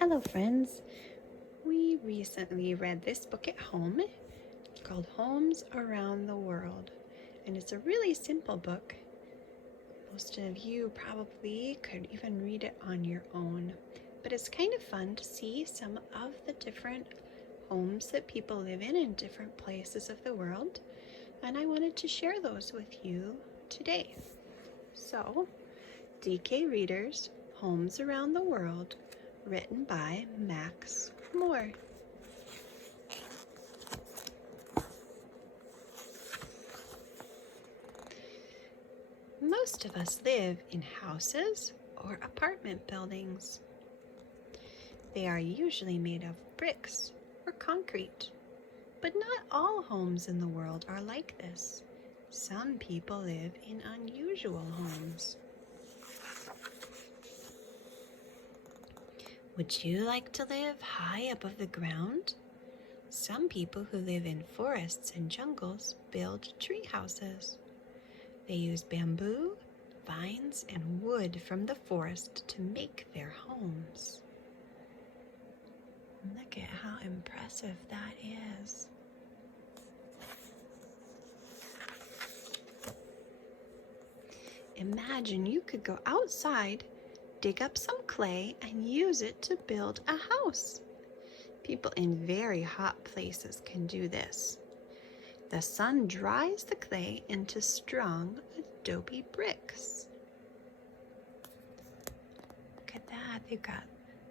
Hello friends! We recently read this book at home called Homes Around the World, and it's a really simple book. Most of you probably could even read it on your own, but it's kind of fun to see some of the different homes that people live in different places of the world, and I wanted to share those with you today. So, DK Readers, Homes Around the World, written by Max Moore. Most of us live in houses or apartment buildings. They are usually made of bricks or concrete, but not all homes in the world are like this. Some people live in unusual homes. Would you like to live high above the ground? Some people who live in forests and jungles build tree houses. They use bamboo, vines, and wood from the forest to make their homes. Look at how impressive that is. Imagine you could go outside, dig up some clay, and use it to build a house. People in very hot places can do this. The sun dries the clay into strong adobe bricks. Look at that. They've got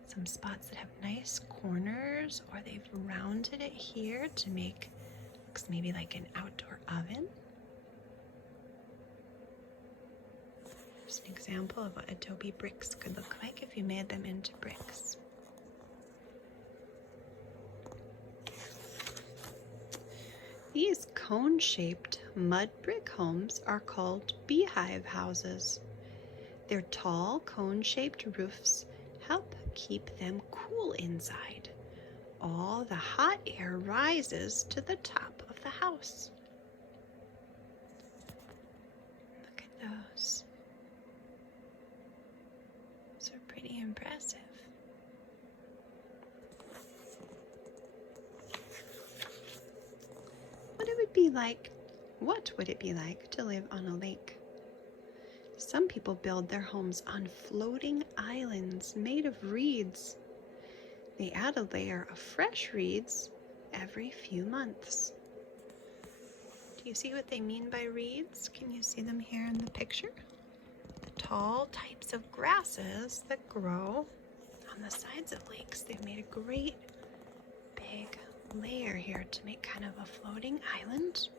some spots that have nice corners, or they've rounded it here to make, looks maybe like an outdoor oven. Here's an example of what adobe bricks could look like if you made them into bricks. These cone-shaped mud brick homes are called beehive houses. Their tall cone-shaped roofs help keep them cool inside. All the hot air rises to the top of the house. Look at those. Those are pretty impressive. What would it be like to live on a lake? Some people build their homes on floating islands made of reeds. They add a layer of fresh reeds every few months. Do you see what they mean by reeds? Can you see them here in the picture? The tall types of grasses that grow on the sides of lakes. They've made a great big layer here to make kind of a floating island.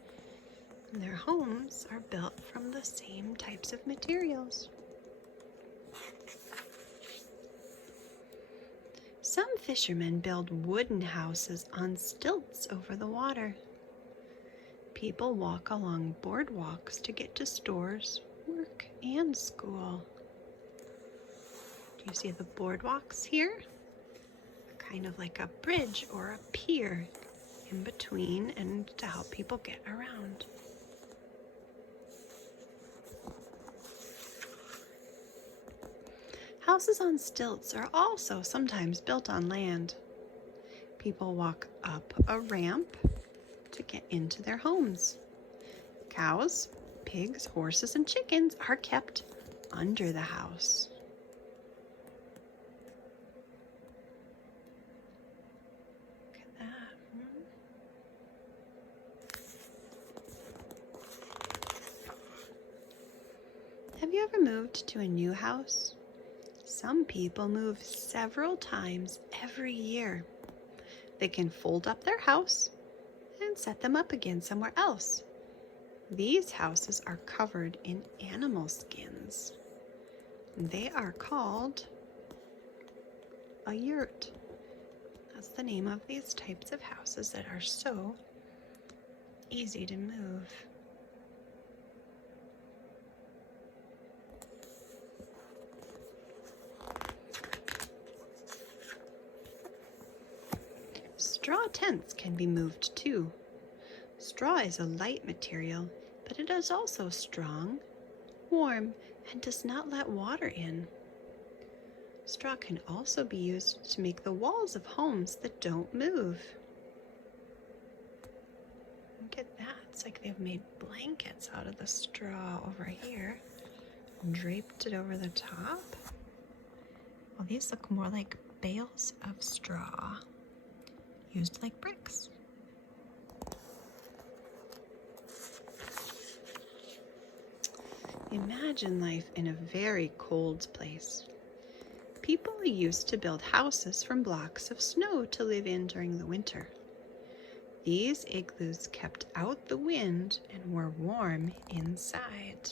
And their homes are built from the same types of materials. Some fishermen build wooden houses on stilts over the water. People walk along boardwalks to get to stores, work, and school. Do you see the boardwalks here? Kind of like a bridge or a pier in between and to help people get around. Houses on stilts are also sometimes built on land. People walk up a ramp to get into their homes. Cows, pigs, horses, and chickens are kept under the house. Look at that. Have you ever moved to a new house? Some people move several times every year. They can fold up their house and set them up again somewhere else. These houses are covered in animal skins. They are called a yurt. That's the name of these types of houses that are so easy to move. Straw tents can be moved too. Straw is a light material, but it is also strong, warm, and does not let water in. Straw can also be used to make the walls of homes that don't move. Look at that. It's like they've made blankets out of the straw over here and draped it over the top. Well, these look more like bales of straw used like bricks. Imagine life in a very cold place. People used to build houses from blocks of snow to live in during the winter. These igloos kept out the wind and were warm inside.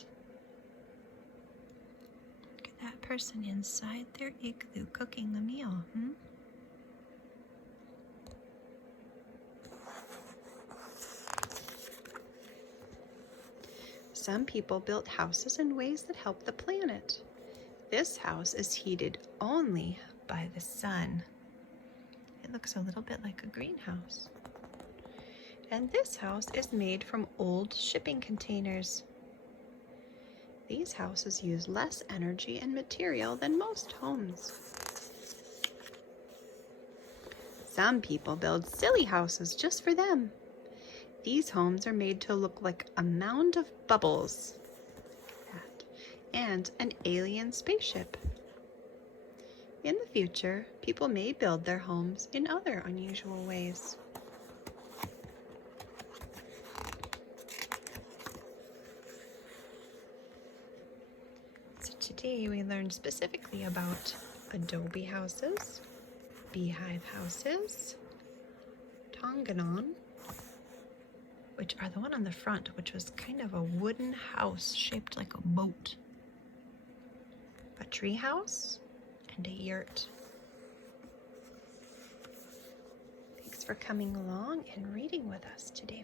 Look at that person inside their igloo cooking a meal. Some people built houses in ways that help the planet. This house is heated only by the sun. It looks a little bit like a greenhouse. And this house is made from old shipping containers. These houses use less energy and material than most homes. Some people build silly houses just for them. These homes are made to look like a mound of bubbles and an alien spaceship. In the future, people may build their homes in other unusual ways. So today we learned specifically about adobe houses, beehive houses, tonganon, which are the one on the front, which was kind of a wooden house shaped like a boat, a tree house, and a yurt. Thanks for coming along and reading with us today.